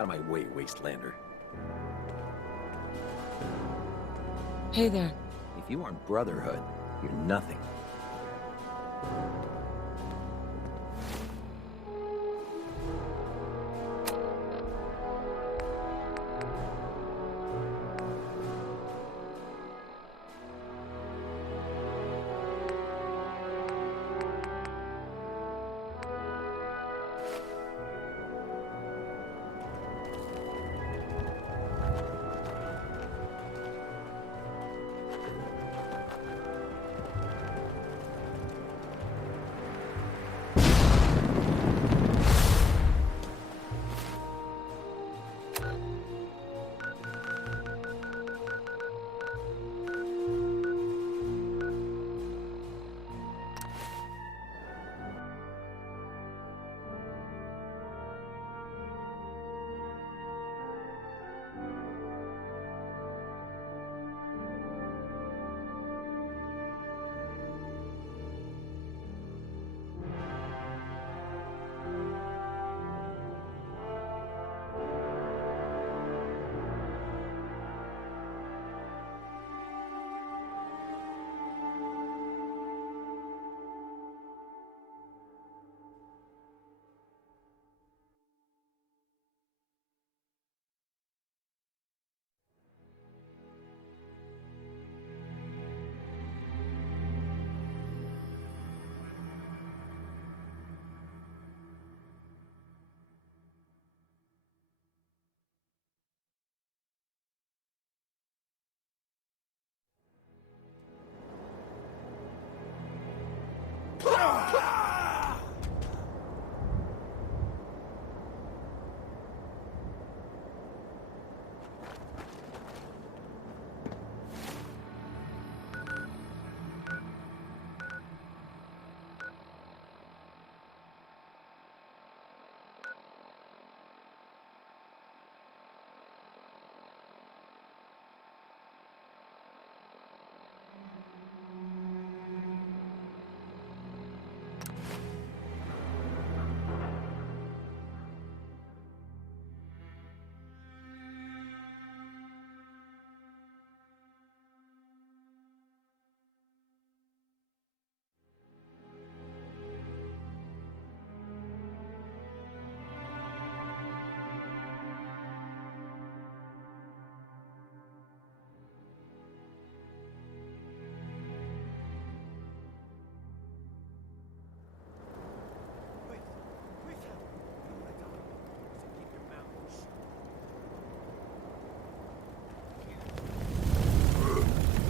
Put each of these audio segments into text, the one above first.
Out of my way, wastelander. Hey there. If you aren't Brotherhood, you're nothing.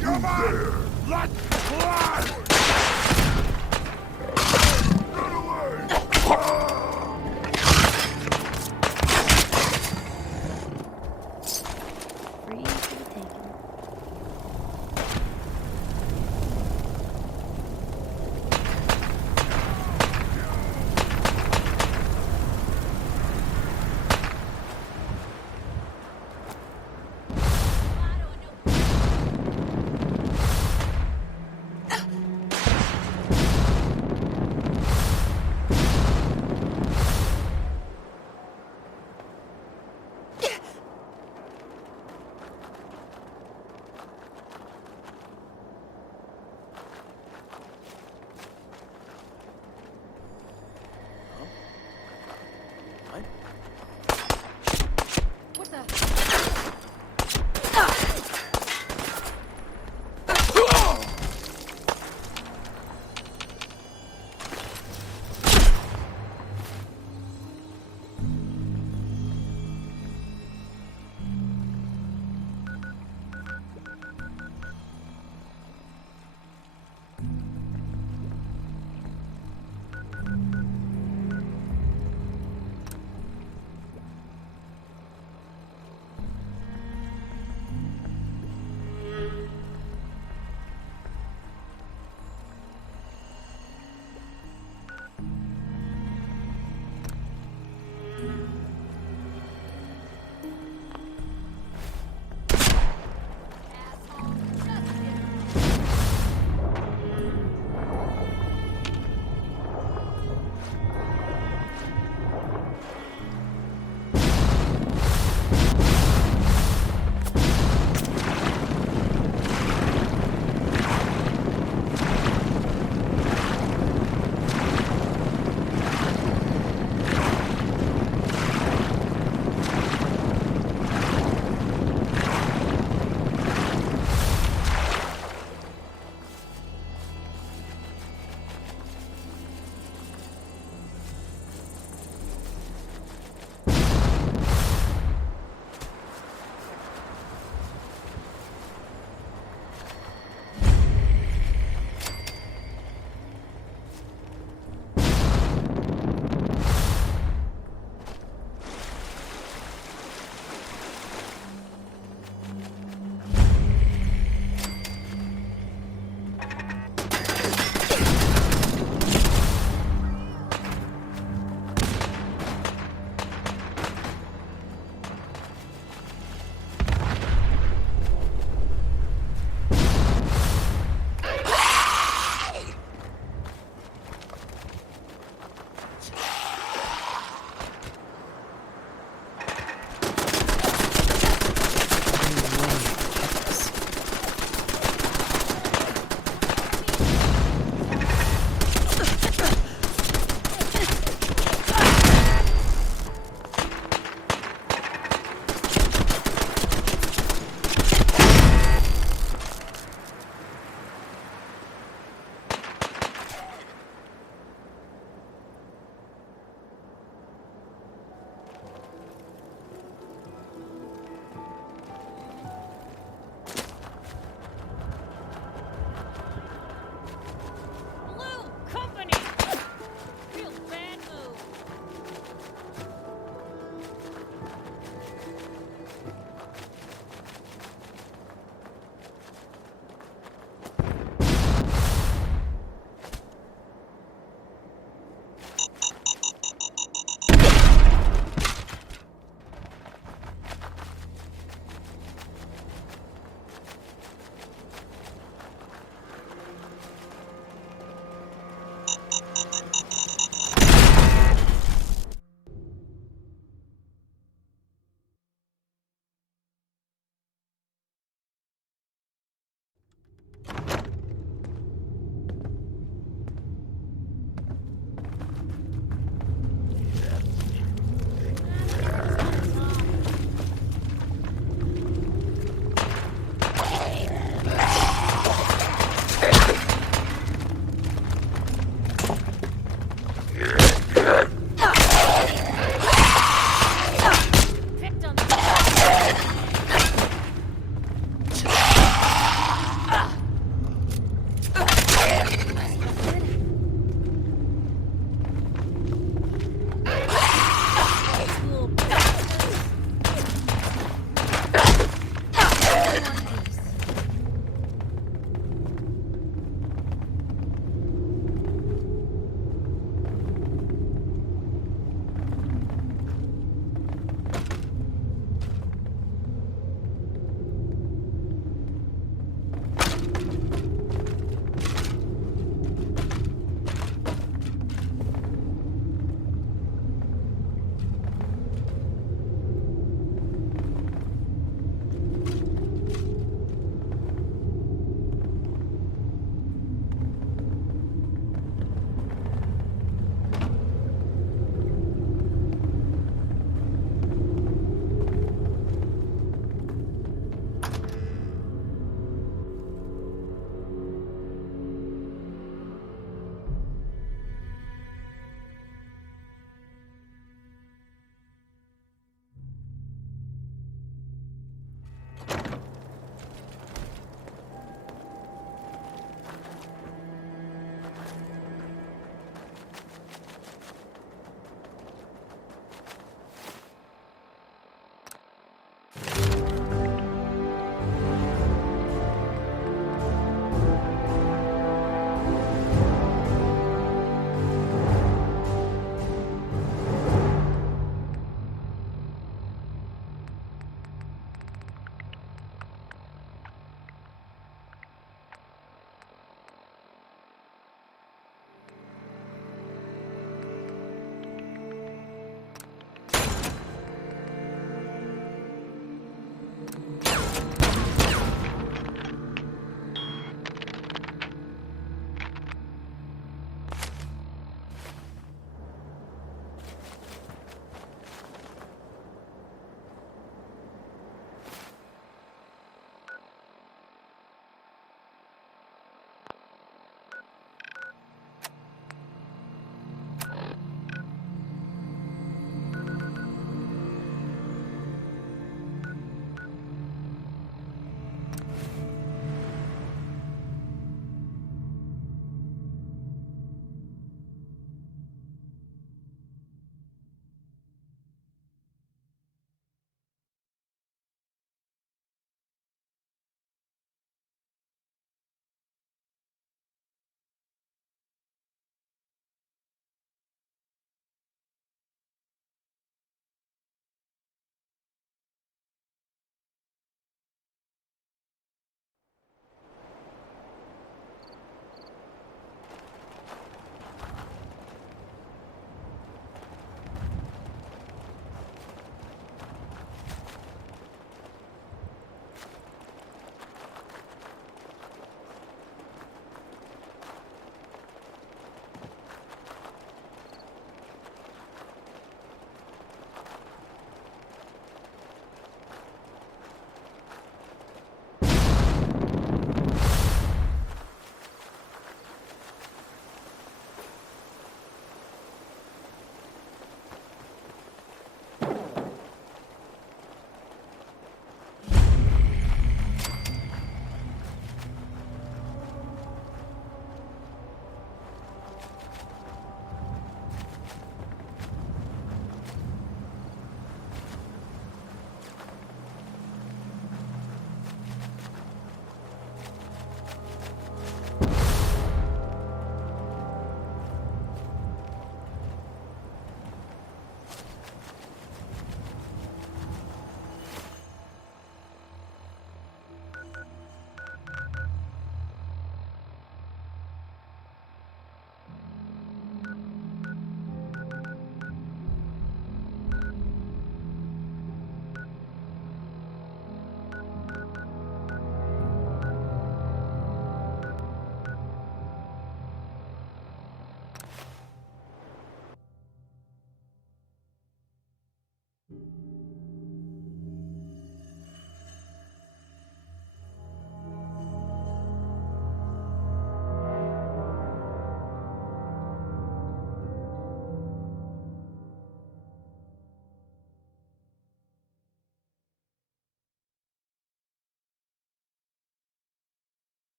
Come on! Let's fly! Run away! Free to be taken.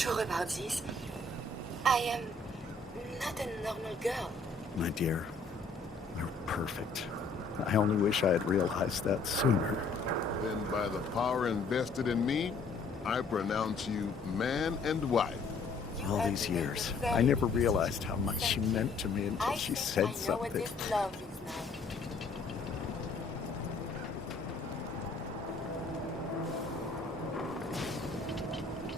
sure about this. I am not a normal girl. My dear, you're perfect. I only wish I had realized that sooner. Then by the power invested in me, I pronounce you man and wife. All these years, I never realized how much she meant to me until she said I know what something. this love is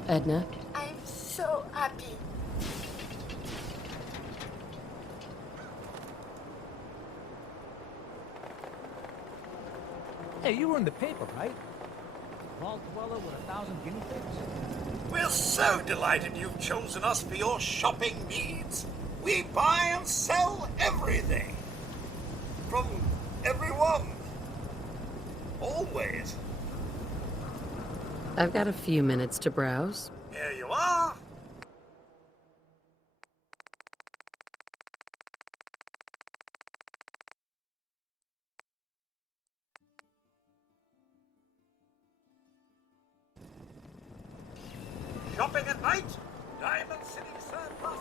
now. Edna? I'm so happy. Hey, you were in the paper, right? Vault dweller with 1,000 guinea pigs? We're so delighted you've chosen us for your shopping needs. We buy and sell everything. From everyone. Always. I've got a few minutes to browse. Here you are. Shopping at night? Diamond City Surplus.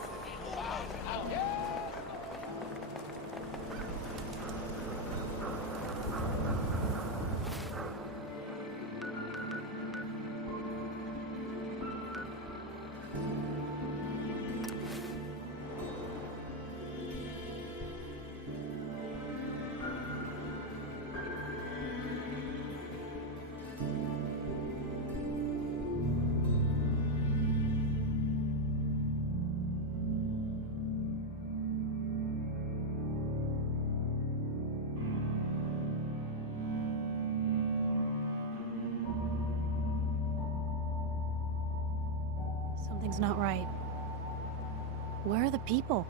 Something's not right. Where are the people?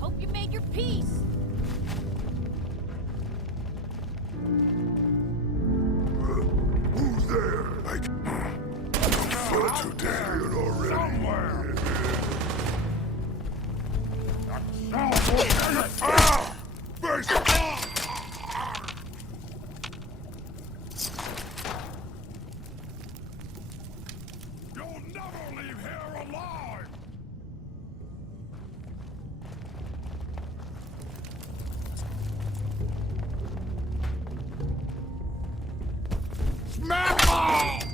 Hope you made your peace. Who's there? Thought you dead it already. Somewhere. Face it! You'll never leave here alive! Smack him!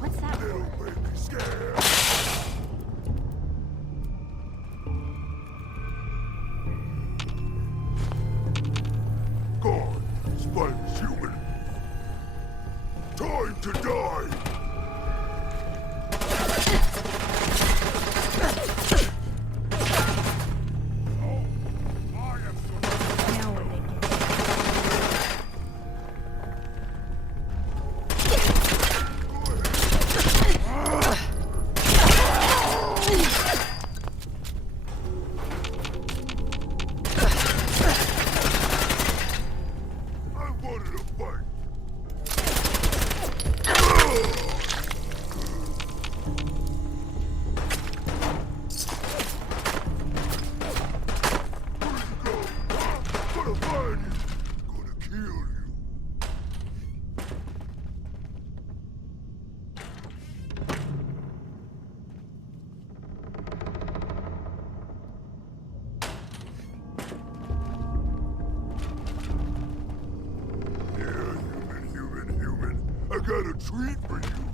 What's that? Little baby scared. God, spineless human. Time to die! Oh, I am so... Now what they do? treat for you.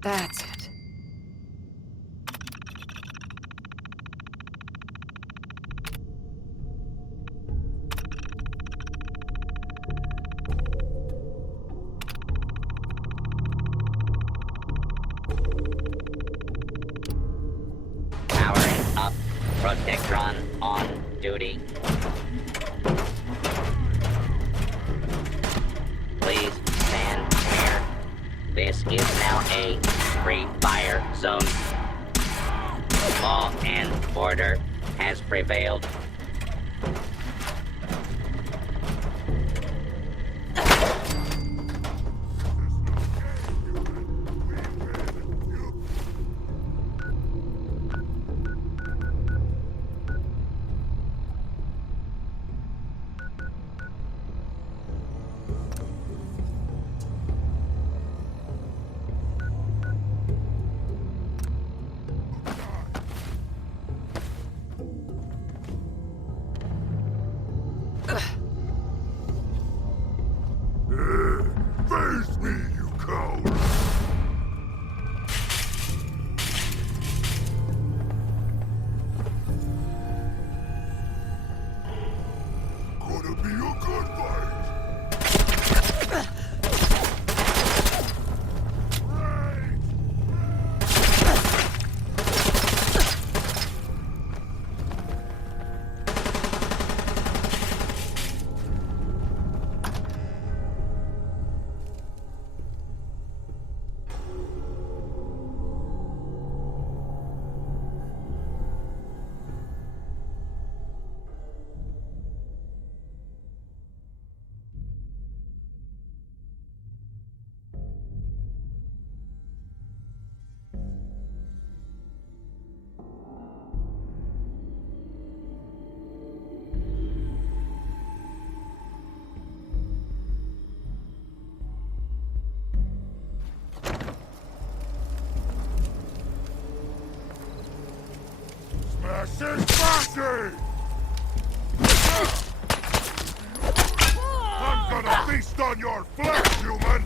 That's it. Powering up. Protectron on duty. Please stand clear. This is now a free fire zone. Law and order has prevailed. Face me, you coward! Gonna be a good fight! I'm gonna feast on your flesh, human!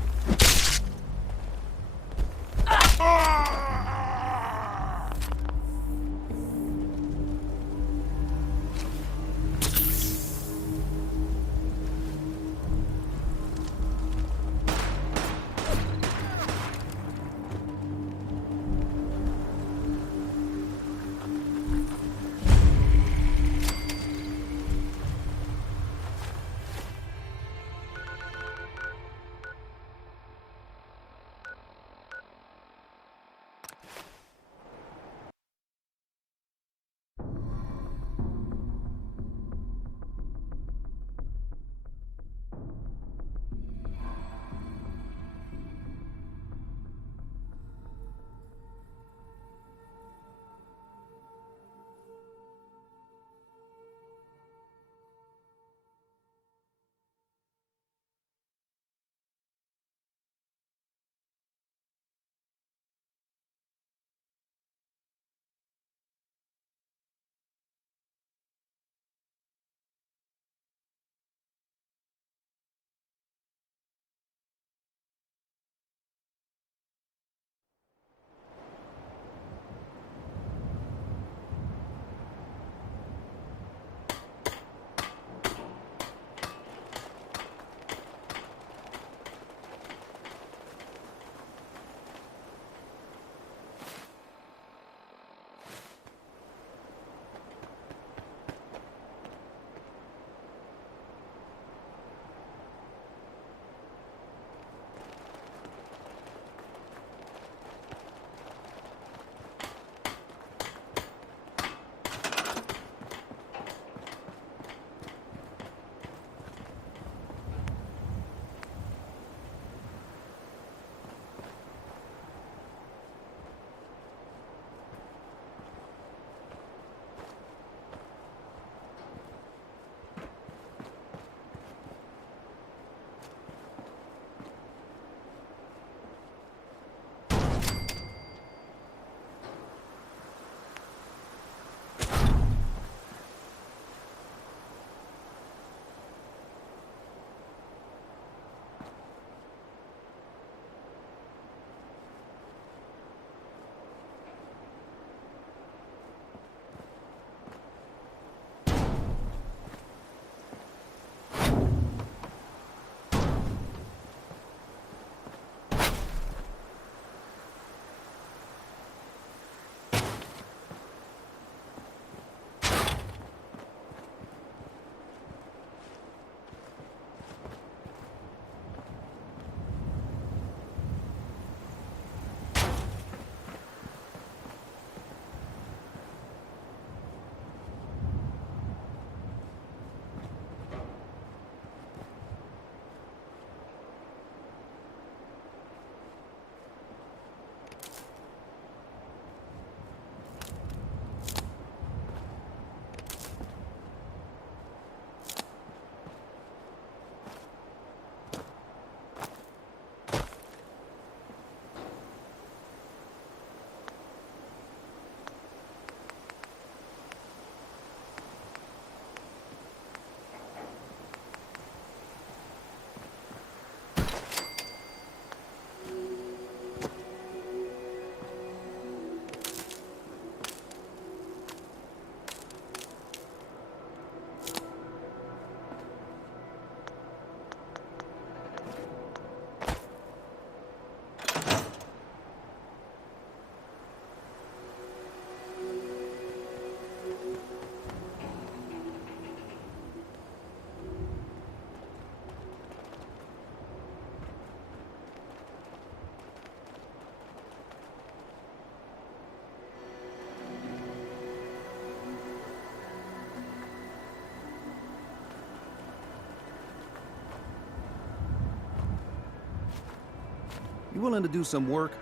You willing to do some work?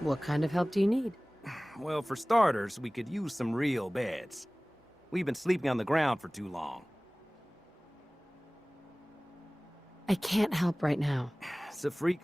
What kind of help do you need? Well, for starters, we could use some real beds. We've been sleeping on the ground for too long. I can't help right now. It's a free...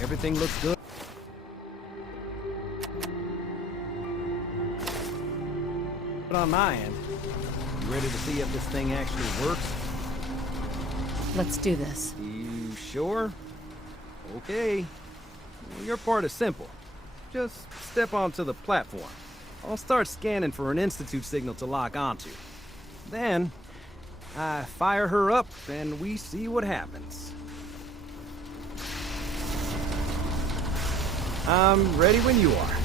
Everything looks good. But on my end, you ready to see if this thing actually works? Let's do this. You sure? Okay. Well, your part is simple. Just step onto the platform. I'll start scanning for an Institute signal to lock onto. Then, I fire her up and we see what happens. I'm ready when you are.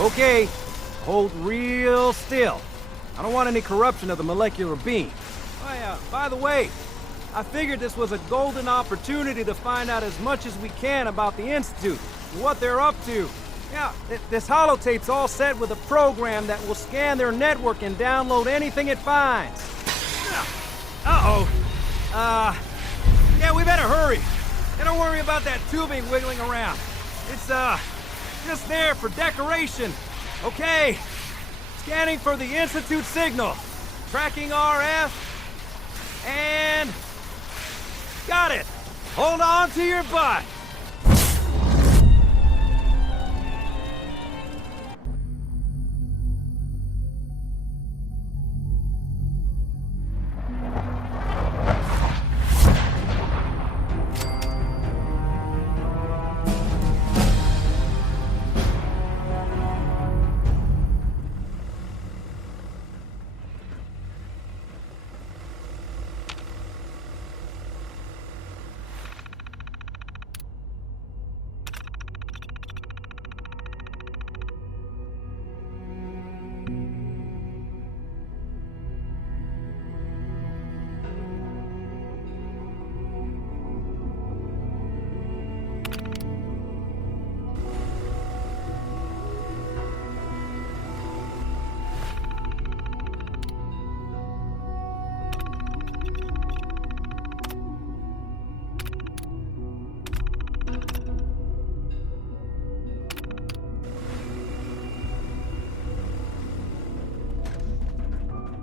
Okay, hold real still. I don't want any corruption of the molecular beam. Oh yeah, by the way, I figured this was a golden opportunity to find out as much as we can about the Institute and what they're up to. Yeah, this holotape's all set with a program that will scan their network and download anything it finds. Uh-oh. Yeah, we better hurry. And don't worry about that tubing wiggling around. It's, just there for decoration. Okay. Scanning for the Institute signal. Tracking RF. And... got it! Hold on to your butt!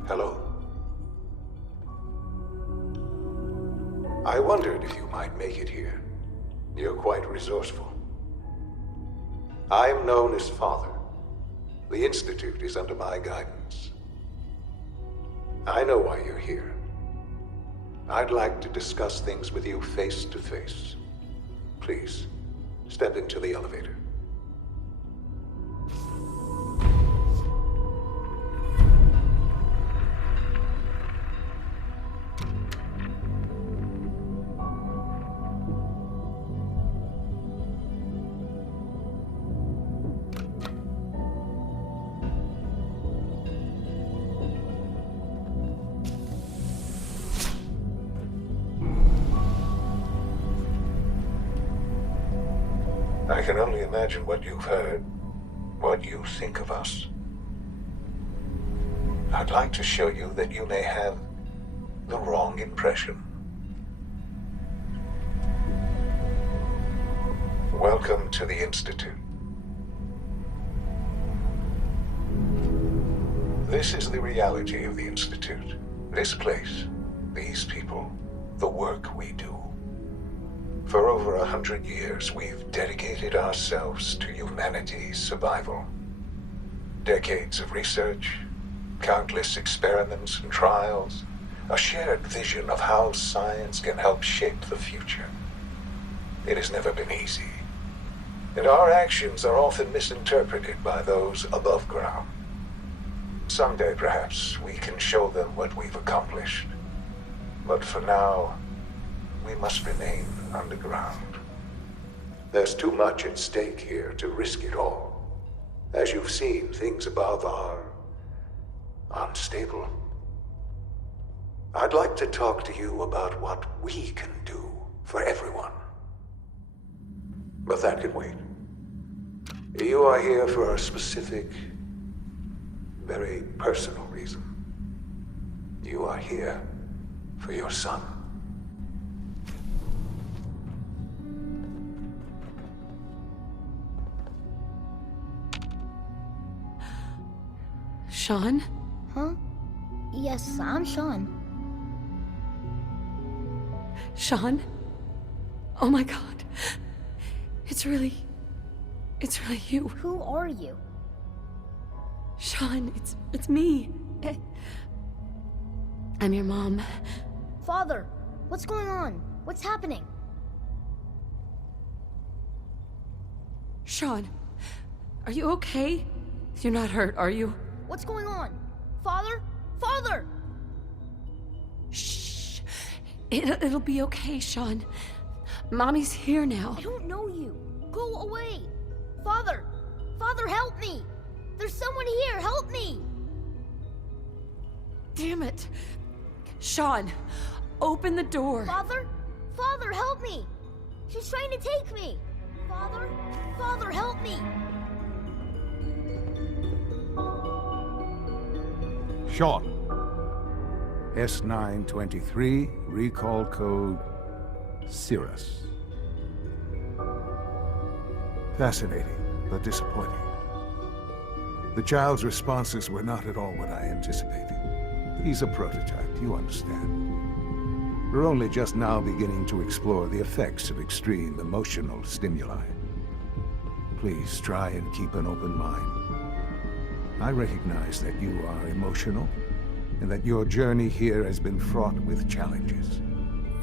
Hello. I wondered if you might make it here. You're quite resourceful. I am known as Father. The Institute is under my guidance. I know why you're here. I'd like to discuss things with you face to face. Please, step into the elevator. I can only imagine what you've heard, what you think of us. I'd like to show you that you may have the wrong impression. Welcome to the Institute. This is the reality of the Institute. This place, these people, the work we do. For over 100 years, we've dedicated ourselves to humanity's survival. Decades of research, countless experiments and trials, a shared vision of how science can help shape the future. It has never been easy, and our actions are often misinterpreted by those above ground. Someday, perhaps, we can show them what we've accomplished. But for now, we must remain underground. There's too much at stake here to risk it all. As you've seen, things above are unstable. I'd like to talk to you about what we can do for everyone. But that can wait. You are here for a specific, very personal reason. You are here for your son. Sean? Huh? Yes, I'm Sean. Sean? Oh my god. It's really you. Who are you? Sean, it's me. I'm your mom. Father, what's going on? What's happening? Sean, are you okay? You're not hurt, are you? What's going on? Father? Father! Shh. It'll be okay, Sean. Mommy's here now. I don't know you. Go away. Father! Father, help me! There's someone here, help me! Damn it. Sean, open the door. Father? Father, help me! She's trying to take me! Father? Father, help me! Sean. S923, recall code Cirrus. Fascinating, but disappointing. The child's responses were not at all what I anticipated. He's a prototype, you understand. We're only just now beginning to explore the effects of extreme emotional stimuli. Please try and keep an open mind. I recognize that you are emotional, and that your journey here has been fraught with challenges.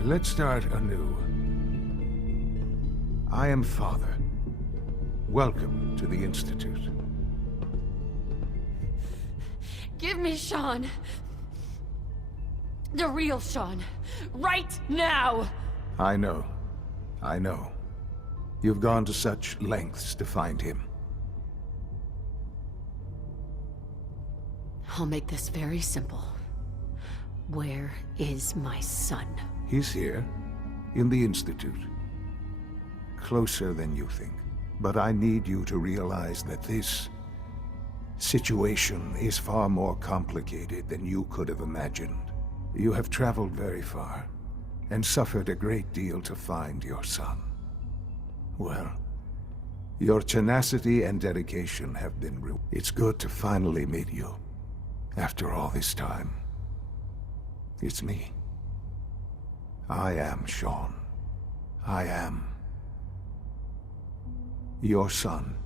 Let's start anew. I am Father. Welcome to the Institute. Give me Sean. The real Sean. Right now! I know. I know. You've gone to such lengths to find him. I'll make this very simple. Where is my son? He's here, in the Institute. Closer than you think. But I need you to realize that this situation is far more complicated than you could have imagined. You have traveled very far, and suffered a great deal to find your son. Well, your tenacity and dedication have been rewarded. It's good to finally meet you, after all this time. It's me. I am Sean. I am your son.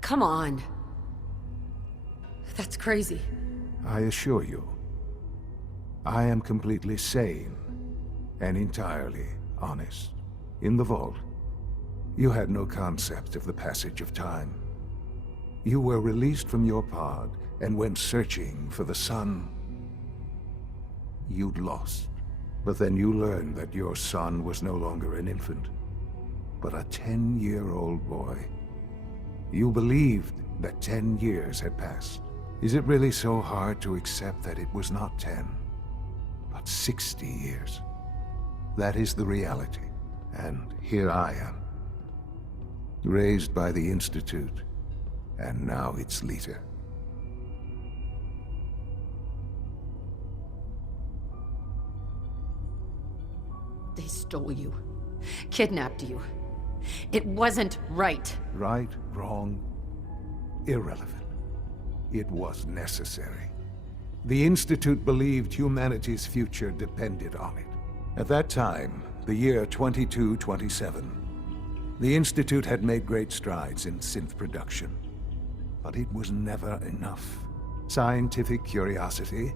Come on. That's crazy. I assure you, I am completely sane and entirely honest. In the vault, you had no concept of the passage of time. You were released from your pod and went searching for the son you'd lost. But then you learned that your son was no longer an infant, but a 10-year-old boy. You believed that 10 years had passed. Is it really so hard to accept that it was not 10, but 60 years? That is the reality. And here I am, raised by the Institute, and now its leader. They stole you. Kidnapped you. It wasn't right. Right, wrong, irrelevant. It was necessary. The Institute believed humanity's future depended on it. At that time, the year 2227, the Institute had made great strides in synth production. But it was never enough. Scientific curiosity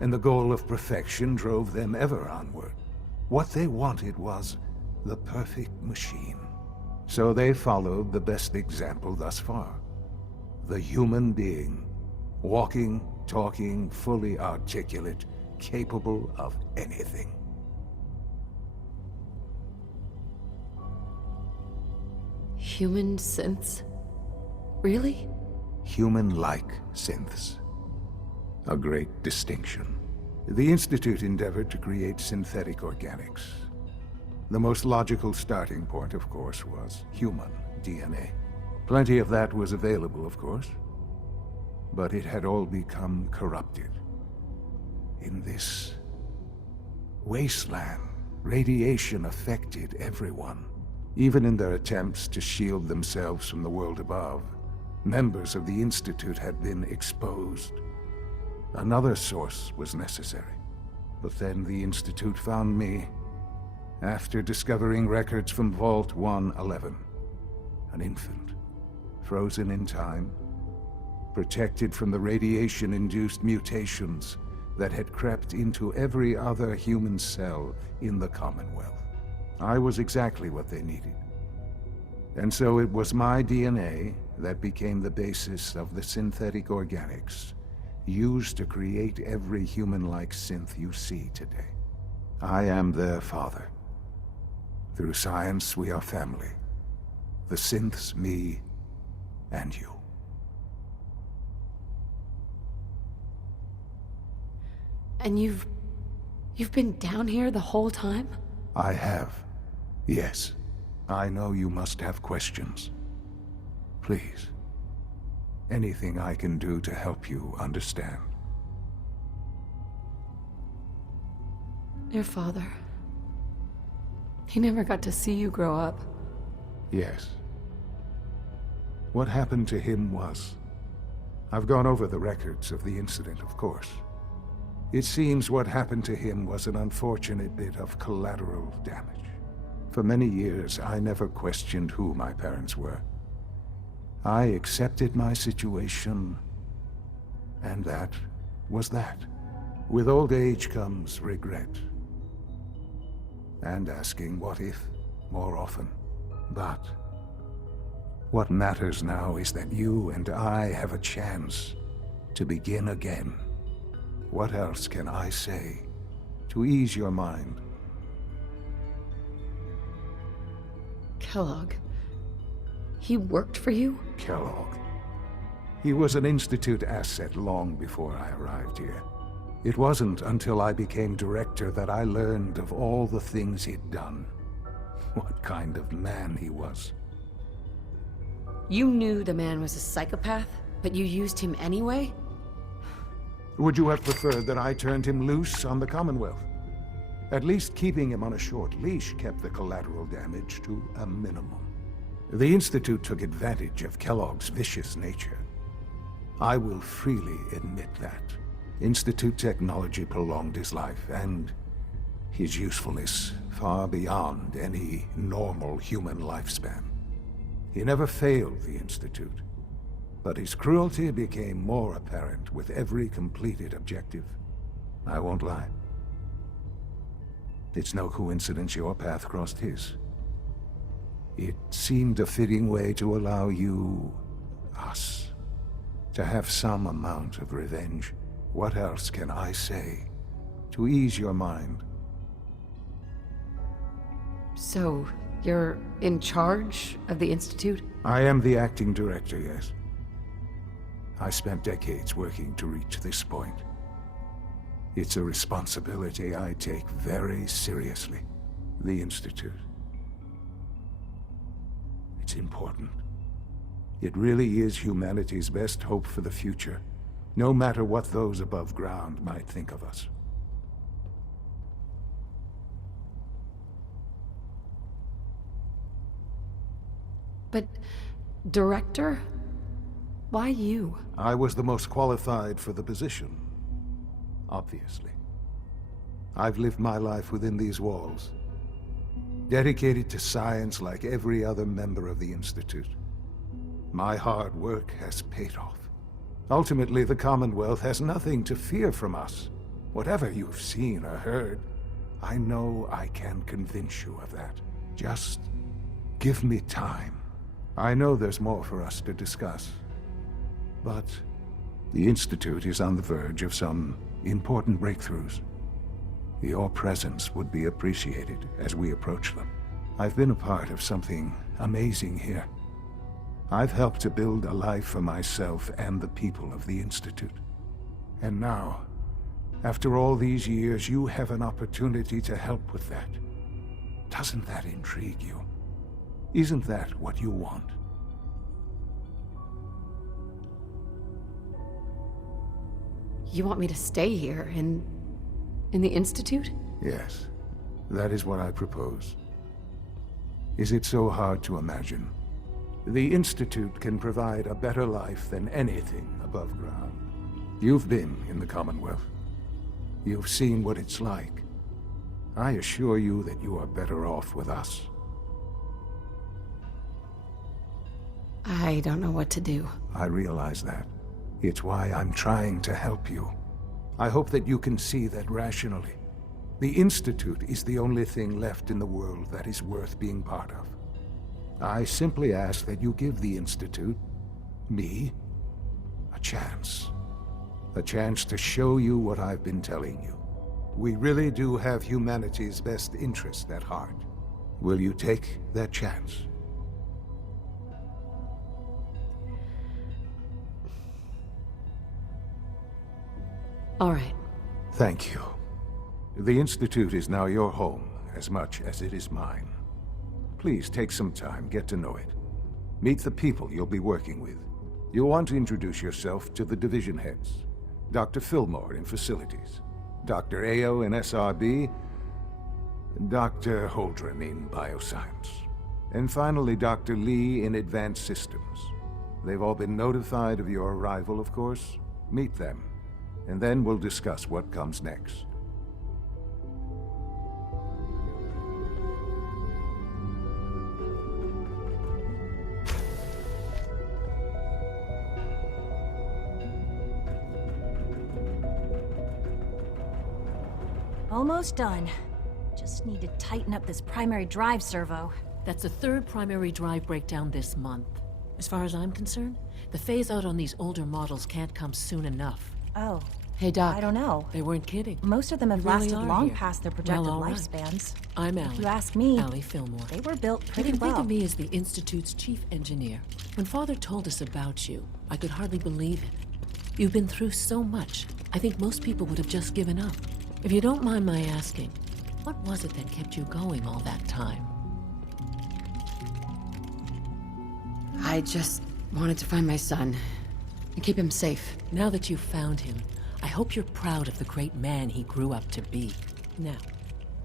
and the goal of perfection drove them ever onward. What they wanted was the perfect machine. So they followed the best example thus far. The human being. Walking, talking, fully articulate, capable of anything. Human synths? Really? Human-like synths. A great distinction. The Institute endeavored to create synthetic organics. The most logical starting point, of course, was human DNA. Plenty of that was available, of course, but it had all become corrupted. In this wasteland, radiation affected everyone. Even in their attempts to shield themselves from the world above, members of the Institute had been exposed. Another source was necessary. But then the Institute found me after discovering records from Vault 111. An infant, frozen in time, protected from the radiation-induced mutations that had crept into every other human cell in the Commonwealth. I was exactly what they needed. And so it was my DNA that became the basis of the synthetic organics used to create every human-like synth you see today. I am their father. Through science, we are family. The synths, me, and you. And you've been down here the whole time? I have. Yes. I know you must have questions. Please. Anything I can do to help you understand. Your father. He never got to see you grow up. Yes. What happened to him was... I've gone over the records of the incident, of course. It seems what happened to him was an unfortunate bit of collateral damage. For many years, I never questioned who my parents were. I accepted my situation, and that was that. With old age comes regret. And asking what if more often. But what matters now is that you and I have a chance to begin again. What else can I say to ease your mind? Kellogg. He worked for you? Kellogg. He was an Institute asset long before I arrived here. It wasn't until I became director that I learned of all the things he'd done. What kind of man he was. You knew the man was a psychopath, but you used him anyway? Would you have preferred that I turned him loose on the Commonwealth? At least keeping him on a short leash kept the collateral damage to a minimum. The Institute took advantage of Kellogg's vicious nature. I will freely admit that. Institute technology prolonged his life, and his usefulness far beyond any normal human lifespan. He never failed the Institute, but his cruelty became more apparent with every completed objective. I won't lie. It's no coincidence your path crossed his. It seemed a fitting way to allow you, us, to have some amount of revenge. What else can I say to ease your mind? So, you're in charge of the Institute? I am the acting director, yes. I spent decades working to reach this point. It's a responsibility I take very seriously. The Institute. It's important. It really is humanity's best hope for the future, no matter what those above ground might think of us. But, Director? Why you? I was the most qualified for the position. Obviously. I've lived my life within these walls, dedicated to science like every other member of the Institute. My hard work has paid off. Ultimately, the Commonwealth has nothing to fear from us. Whatever you've seen or heard, I know I can convince you of that. Just give me time. I know there's more for us to discuss, but the Institute is on the verge of some important breakthroughs. Your presence would be appreciated as we approach them. I've been a part of something amazing here. I've helped to build a life for myself and the people of the Institute. And now, after all these years, you have an opportunity to help with that. Doesn't that intrigue you? Isn't that what you want? You want me to stay here, in the Institute? Yes, that is what I propose. Is it so hard to imagine? The Institute can provide a better life than anything above ground. You've been in the Commonwealth. You've seen what it's like. I assure you that you are better off with us. I don't know what to do. I realize that. It's why I'm trying to help you. I hope that you can see that rationally. The Institute is the only thing left in the world that is worth being part of. I simply ask that you give the Institute, me, a chance. A chance to show you what I've been telling you. We really do have humanity's best interest at heart. Will you take that chance? All right. Thank you. The Institute is now your home, as much as it is mine. Please take some time, get to know it. Meet the people you'll be working with. You'll want to introduce yourself to the division heads. Dr. Fillmore in Facilities, Dr. Ayo in SRB, Dr. Holdren in Bioscience, and finally Dr. Lee in Advanced Systems. They've all been notified of your arrival, of course. Meet them, and then we'll discuss what comes next. Almost done. Just need to tighten up this primary drive servo. That's the third primary drive breakdown this month. As far as I'm concerned, the phase-out on these older models can't come soon enough. Oh. Hey, Doc. I don't know. They weren't kidding. Most of them have They really lasted are long here. past their projected Well, all right. lifespans. I'm Allie. If you ask me, Allie Fillmore. They were built You pretty can well. think of me as the Institute's chief engineer. When Father told us about you, I could hardly believe it. You've been through so much, I think most people would have just given up. If you don't mind my asking, what was it that kept you going all that time? I just wanted to find my son and keep him safe. Now that you've found him, I hope you're proud of the great man he grew up to be. Now,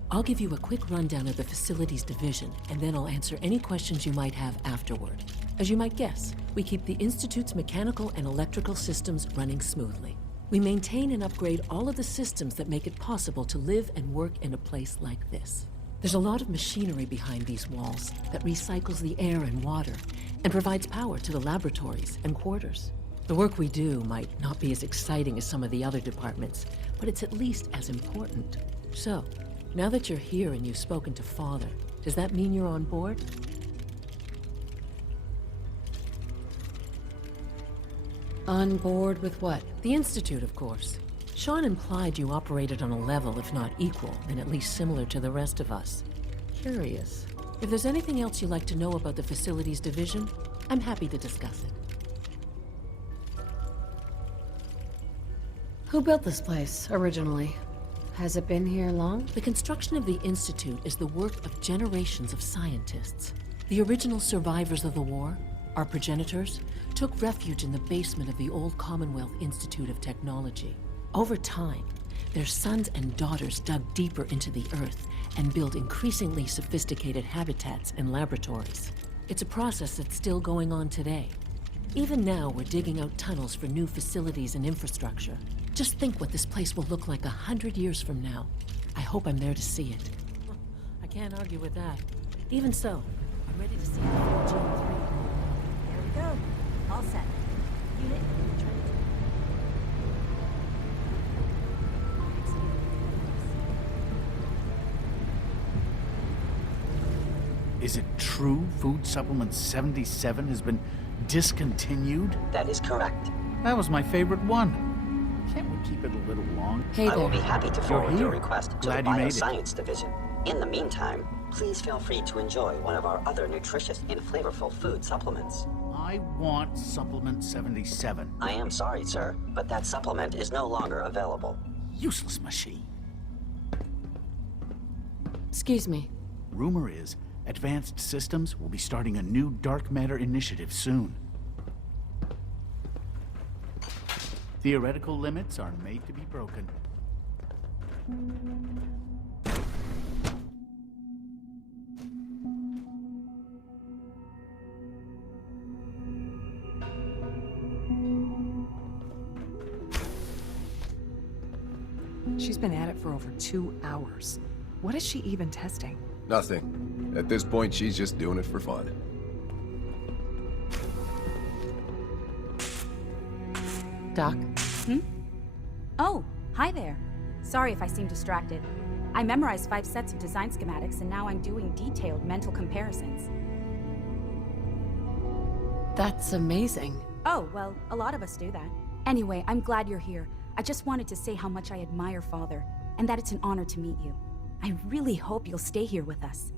I'll give you a quick rundown of the facilities division, and then I'll answer any questions you might have afterward. As you might guess, we keep the Institute's mechanical and electrical systems running smoothly. We maintain and upgrade all of the systems that make it possible to live and work in a place like this. There's a lot of machinery behind these walls that recycles the air and water and provides power to the laboratories and quarters. The work we do might not be as exciting as some of the other departments, but it's at least as important. So, now that you're here and you've spoken to Father, does that mean you're on board? On board with what? The Institute, of course. Sean implied you operated on a level, if not equal, then at least similar to the rest of us. Curious. If there's anything else you'd like to know about the Facilities Division, I'm happy to discuss it. Who built this place, originally? Has it been here long? The construction of the Institute is the work of generations of scientists. The original survivors of the war, our progenitors, took refuge in the basement of the old Commonwealth Institute of Technology. Over time, their sons and daughters dug deeper into the earth and built increasingly sophisticated habitats and laboratories. It's a process that's still going on today. Even now, we're digging out tunnels for new facilities and infrastructure. Just think what this place will look like 100 years from now. I hope I'm there to see it. I can't argue with that. Even so, I'm ready to see the 4G3. There we go. All set. Unit return. Is it true Food Supplement 77 has been discontinued? That is correct. That was my favorite one. Can't we keep it a little long? Hey I will there. be happy to forward your request to Glad the you made it. Bioscience Division. In the meantime, please feel free to enjoy one of our other nutritious and flavorful food supplements. I want Supplement 77. I am sorry, sir, but that supplement is no longer available. Useless machine. Excuse me. Rumor is, Advanced Systems will be starting a new dark matter initiative soon. Theoretical limits are made to be broken. She's been at it for over 2 hours. What is she even testing? Nothing. At this point, she's just doing it for fun. Doc? Oh, hi there. Sorry if I seem distracted. I memorized 5 sets of design schematics and now I'm doing detailed mental comparisons. That's amazing. Oh, well, a lot of us do that. Anyway, I'm glad you're here. I just wanted to say how much I admire Father, and that it's an honor to meet you. I really hope you'll stay here with us.